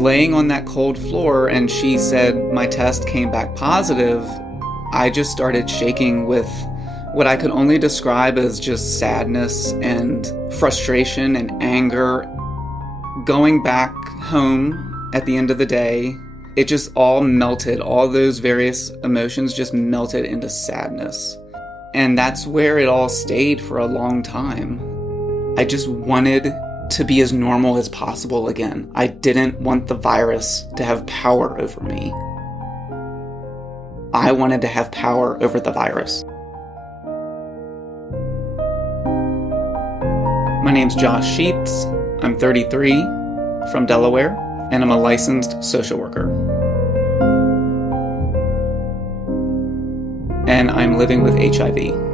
laying on that cold floor and she said my test came back positive, I just started shaking with what I could only describe as just sadness and frustration and anger. Going back home at the end of the day, it just all melted. All those various emotions just melted into sadness. And that's where it all stayed for a long time. I just wanted to be as normal as possible again. I didn't want the virus to have power over me. I wanted to have power over the virus. My name's Josh Sheets. I'm 33, from Delaware, and I'm a licensed social worker. And I'm living with HIV.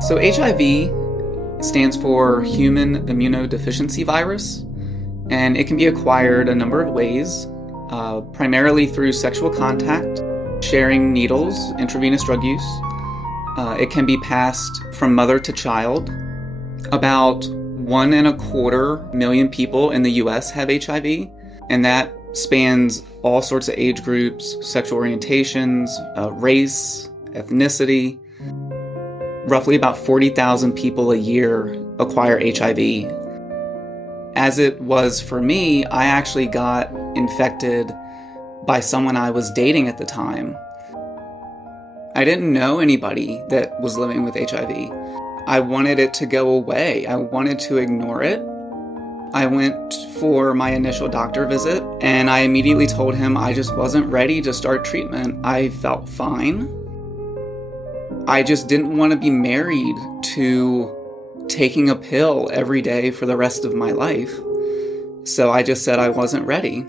So HIV stands for Human Immunodeficiency Virus, and it can be acquired a number of ways, primarily through sexual contact, sharing needles, intravenous drug use. It can be passed from mother to child. About 1.25 million people in the US have HIV, and that spans all sorts of age groups, sexual orientations, race, ethnicity. Roughly about 40,000 people a year acquire HIV. As it was for me, I actually got infected by someone I was dating at the time. I didn't know anybody that was living with HIV. I wanted it to go away. I wanted to ignore it. I went for my initial doctor visit, and I immediately told him I just wasn't ready to start treatment. I felt fine. I just didn't want to be married to taking a pill every day for the rest of my life. So I just said I wasn't ready.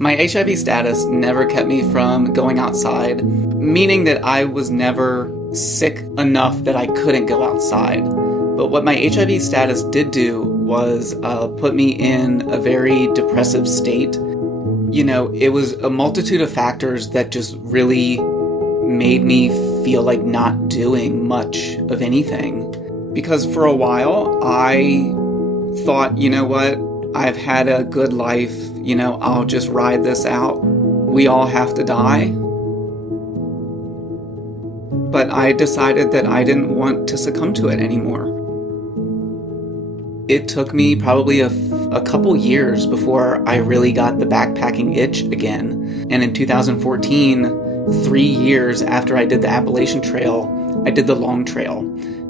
My HIV status never kept me from going outside, meaning that I was never sick enough that I couldn't go outside. But what my HIV status did do was put me in a very depressive state. You know, it was a multitude of factors that just really made me feel like not doing much of anything. Because for a while, I thought, you know what, I've had a good life, you know, I'll just ride this out. We all have to die. But I decided that I didn't want to succumb to it anymore. It took me probably a couple years before I really got the backpacking itch again. And in 2014, 3 years after I did the Appalachian Trail, I did the Long Trail.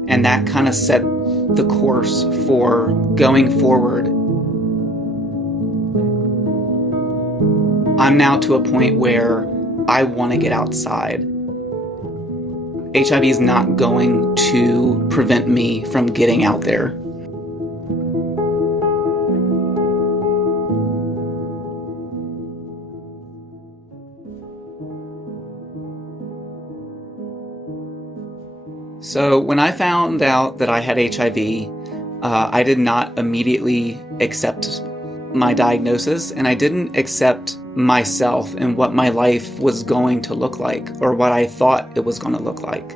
And that kind of set the course for going forward. I'm now to a point where I want to get outside. HIV is not going to prevent me from getting out there. So when I found out that I had HIV, I did not immediately accept my diagnosis, and I didn't accept myself and what my life was going to look like, or what I thought it was going to look like.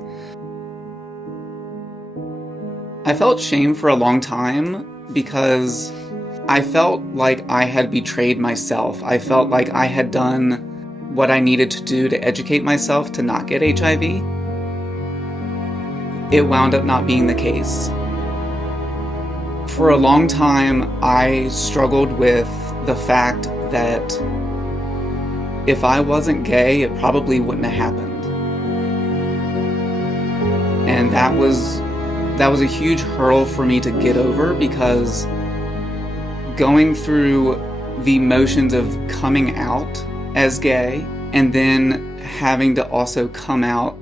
I felt shame for a long time because I felt like I had betrayed myself. I felt like I had done what I needed to do to educate myself to not get HIV. It wound up not being the case. For a long time, I struggled with the fact that if I wasn't gay, it probably wouldn't have happened. And that was a huge hurdle for me to get over, because going through the motions of coming out as gay and then having to also come out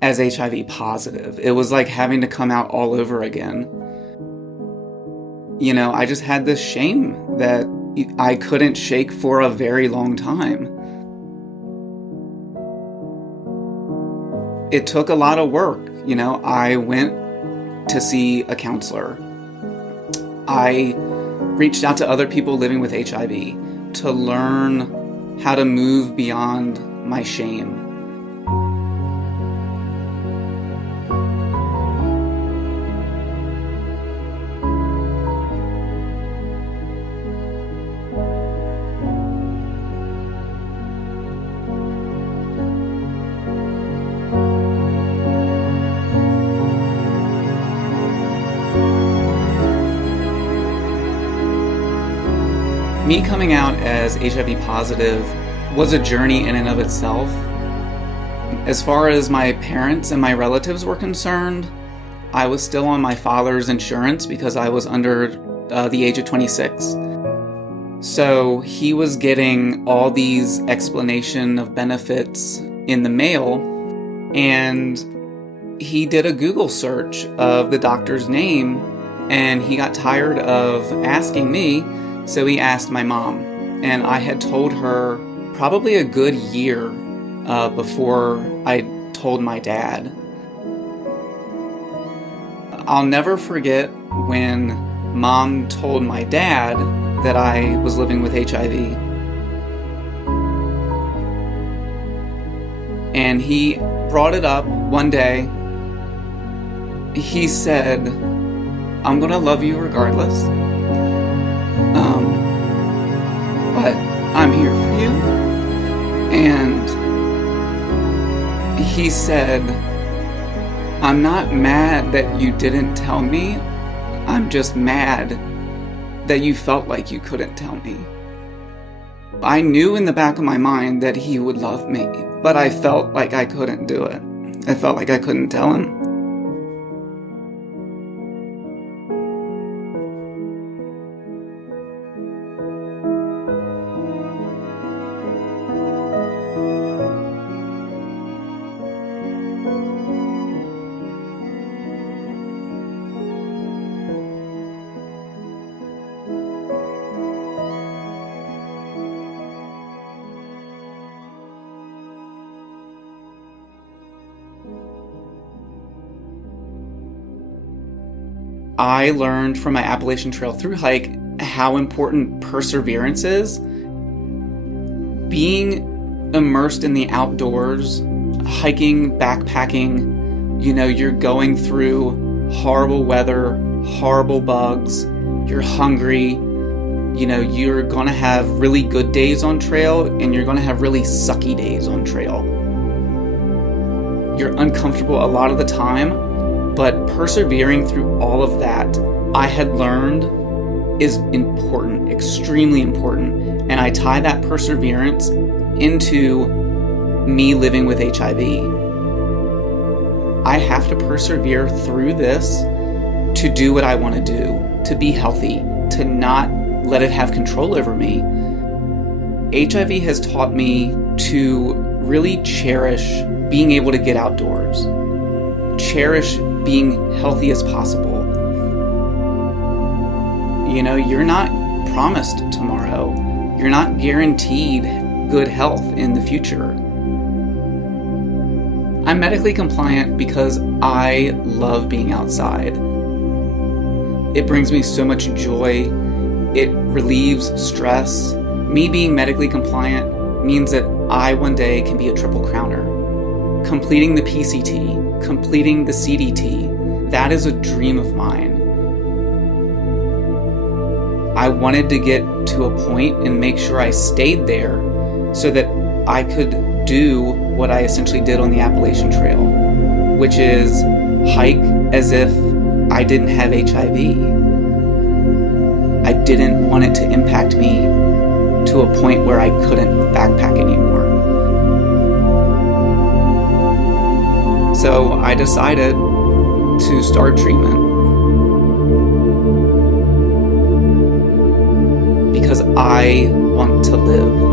as HIV positive, it was like having to come out all over again. You know, I just had this shame that I couldn't shake for a very long time. it took a lot of work. I went to see a counselor. I reached out to other people living with HIV to learn how to move beyond my shame. Me coming out as HIV positive was a journey in and of itself. As far as my parents and my relatives were concerned, I was still on my father's insurance because I was under the age of 26. So he was getting all these explanation of benefits in the mail, and he did a Google search of the doctor's name, and he got tired of asking me. So he asked my mom, and I had told her probably a good year before I told my dad. I'll never forget when Mom told my dad that I was living with HIV. And he brought it up one day. He said, "I'm gonna love you regardless. But I'm here for you." And he said, "I'm not mad that you didn't tell me. I'm just mad that you felt like you couldn't tell me." I knew in the back of my mind that he would love me, but I felt like I couldn't do it. I felt like I couldn't tell him. I learned from my Appalachian Trail thru hike how important perseverance is. Being immersed in the outdoors, hiking, backpacking, you're going through horrible weather, horrible bugs, you're hungry, you're gonna have really good days on trail, and you're gonna have really sucky days on trail. You're uncomfortable a lot of the time, but persevering through all of that, I had learned, is important, extremely important. And I tie that perseverance into me living with HIV. I have to persevere through this to do what I want to do, to be healthy, to not let it have control over me. HIV has taught me to really cherish being able to get outdoors, cherish being healthy as possible. You're not promised tomorrow. You're not guaranteed good health in the future. I'm medically compliant because I love being outside. It brings me so much joy. It relieves stress. Me being medically compliant means that I one day can be a triple crowner. Completing the PCT, completing the CDT, that is a dream of mine. I wanted to get to a point and make sure I stayed there so that I could do what I essentially did on the Appalachian Trail, which is hike as if I didn't have HIV. I didn't want it to impact me to a point where I couldn't backpack anymore. So I decided to start treatment because I want to live.